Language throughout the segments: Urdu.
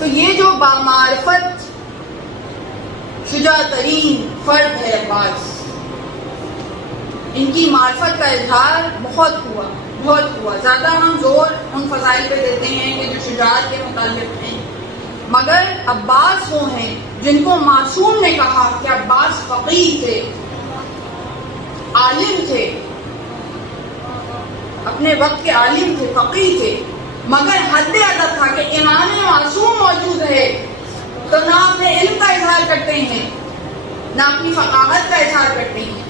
تو یہ جو بامعرفت شجاع ترین فرد ہے عباس، ان کی معرفت کا اظہار بہت ہوا. زیادہ ہم زور ان فضائل پہ دیتے ہیں کہ جو شجاعت کے متعلق ہیں، مگر عباس وہ ہیں جن کو معصوم نے کہا کہ عباس فقیہ تھے، عالم تھے، اپنے وقت کے عالم تھے، فقیہ تھے، مگر حد ادب تھا کہ امام معصوم موجود ہے تو نہ اپنے علم کا اظہار کرتے ہیں نہ اپنی فقاہت کا اظہار کرتے ہیں.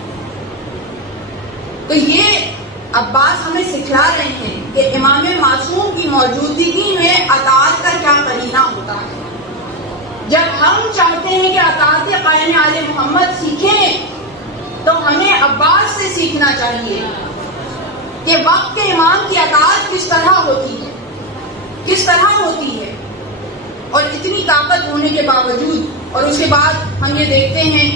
تو یہ عباس ہمیں سکھلا رہے ہیں کہ امام معصوم کی موجودگی میں اطاعت کا کیا قرینہ ہوتا ہے. جب ہم چاہتے ہیں کہ اطاعت قائم آل محمد سیکھیں تو ہمیں عباس سے سیکھنا چاہیے کہ وقت کے امام کی اطاعت کس طرح ہوتی ہے، کس طرح ہوتی ہے. اور اتنی طاقت ہونے کے باوجود، اور اس کے بعد ہم یہ دیکھتے ہیں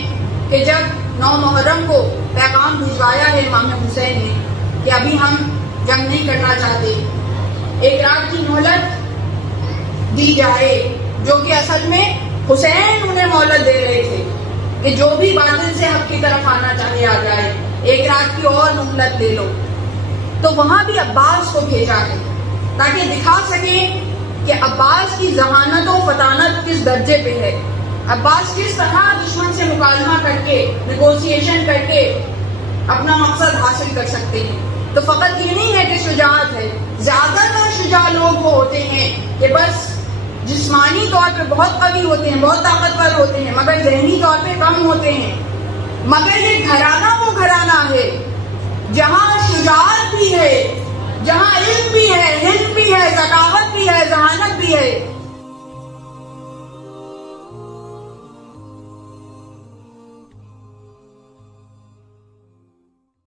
کہ جب 9 محرم کو پیغام بھجوایا ہے امام حسین نے کہ ابھی ہم جنگ نہیں کرنا چاہتے، 1 رات کی مہلت دی جائے، جو کہ اصل میں حسین انہیں مہلت دے رہے تھے کہ جو بھی باطل سے حق کی طرف آنا چاہے آ جائے، 1 رات کی اور مہلت لے لو. تو وہاں بھی عباس کو بھیجا ہے تاکہ دکھا سکیں کہ عباس کی ذہانت و فطانت کس درجے پہ ہے، عباس کس طرح دشمن سے مکالمہ کر کے، نیگوسیشن کر کے اپنا مقصد حاصل کر سکتے ہیں. تو فقط یہ نہیں ہے کہ شجاعت ہے، زیادہ تر شجاع لوگ وہ ہوتے ہیں کہ بس جسمانی طور پہ بہت قوی ہوتے ہیں، بہت طاقتور ہوتے ہیں، مگر ذہنی طور پہ کم ہوتے ہیں. مگر یہ گھرانہ وہ گھرانہ ہے جہاں شجاعت بھی ہے، جہاں علم بھی ہے، حلم بھی ہے، ذکاوت بھی ہے، ذہانت بھی ہے.